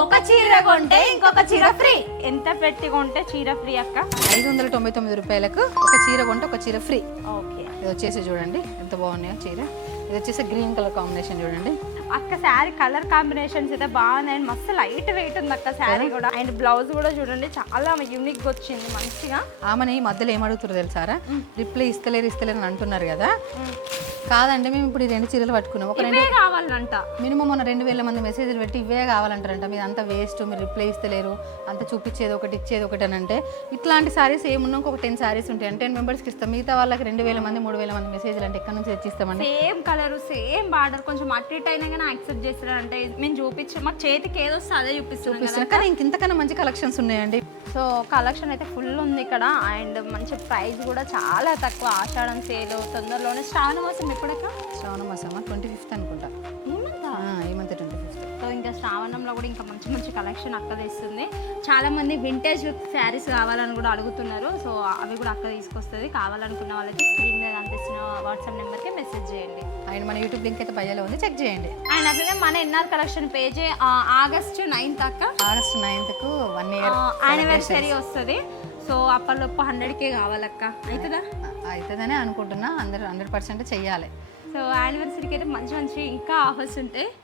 ఒక చీర కొంటే ఇంకొక చీర ఫ్రీ. ఎంత పెట్టి కొంటే చీర ఫ్రీ అక్క? 599 రూపాయలకు ఒక చీర కొంటే ఒక చీర ఫ్రీ. ఓకే. ఇది వచ్చేసి చూడండి ఎంత బాగున్నాయో చీర. ఇది వచ్చేసి గ్రీన్ కలర్ కాంబినేషన్ చూడండి అక్క. శారీ కలర్ కాంబినేషన్స్ అయితే బాగున్నాయి అండ్ మస్తు లైట్ వెయిట్ ఉంది అక్క శారీ కూడా. అండ్ బ్లౌజ్ కూడా చూడండి చాలా యూనిక్ గా వచ్చింది మంచిగా. ఆమెని ఈ మధ్యలో ఏమడుగుతారు తెలుసారా, రిప్లై ఇస్తలేరు అని అంటున్నారు కదా. కాదండి, మేము ఇప్పుడు ఈ 2 చీరలు పట్టుకున్నాం. ఒక ఇవే కావాలంట. మినిమం మన 2000 మంది మెసేజ్లు పెట్టి ఇవే కావాలంటారంట. మీరు అంత వేస్ట్, మీరు రిప్లై ఇస్తలేరు, అంత చూపించేది ఒకటి ఇచ్చేది ఒకటి అని అంటే, ఇట్లాంటి సారీస్ ఏమున్నా ఒక 10 సారీస్ ఉంటాయి. 10 మెంబర్స్కి ఇస్తాం. మిగతా వాళ్ళకి 2000 మంది 3000 మంది మెసేజ్లు అంటే ఎక్కడి నుంచి తెచ్చిస్తామండి? సేమ్ కలర్ సేమ్ బార్డర్ కొంచెం అటు ఇటు అయినా కానీ యాక్సెప్ట్ చేస్తారంటే మేము చూపించాం. మాకు చేతికి ఏదొస్తే అదే చూపిస్తున్నాం. కానీ ఇంతకన్నా మంచి కలెక్షన్స్ ఉన్నాయండి. సో కలెక్షన్ అయితే ఫుల్ ఉంది ఇక్కడ. అండ్ మంచి ప్రైస్ కూడా చాలా తక్కువ. ఆషాఢం సేల్ తొందరలోనే. శ్రావణ మాసం ఎప్పుడక్క? శ్రావణ మాసం 25th అనుకుంటా. ఈ మంత్ 25th. సో ఇంకా శ్రావణంలో కూడా ఇంకా మంచి మంచి కలెక్షన్ అక్క తెస్తుంది. చాలా మంది వింటేజ్ శారీస్ కావాలని కూడా అడుగుతున్నారు. సో అవి కూడా అక్క తీసుకొస్తుంది. కావాలనుకున్న వాళ్ళకి స్క్రీన్ మీద కనిపిస్తున్న వాట్సాప్ నెంబర్కి మెసేజ్ చేయండి. అండ్ మన యూట్యూబ్ లింక్ అయితే బయోలో ఉంది, చెక్ చేయండి. అండ్ అట్లనే మన NR collection page August 9th అక్క. ఆగస్ట్ 9th 1 year యానివర్సరీ వస్తుంది. సో అప్పటిలోపు 100K కావాలక్క. అవుతుందా? అవుతుందనే అనుకుంటున్నా. అందరూ 100% చెయ్యాలి. సో యానివర్సరీకి అయితే మంచి మంచి ఇంకా ఆఫర్స్ ఉంటాయి.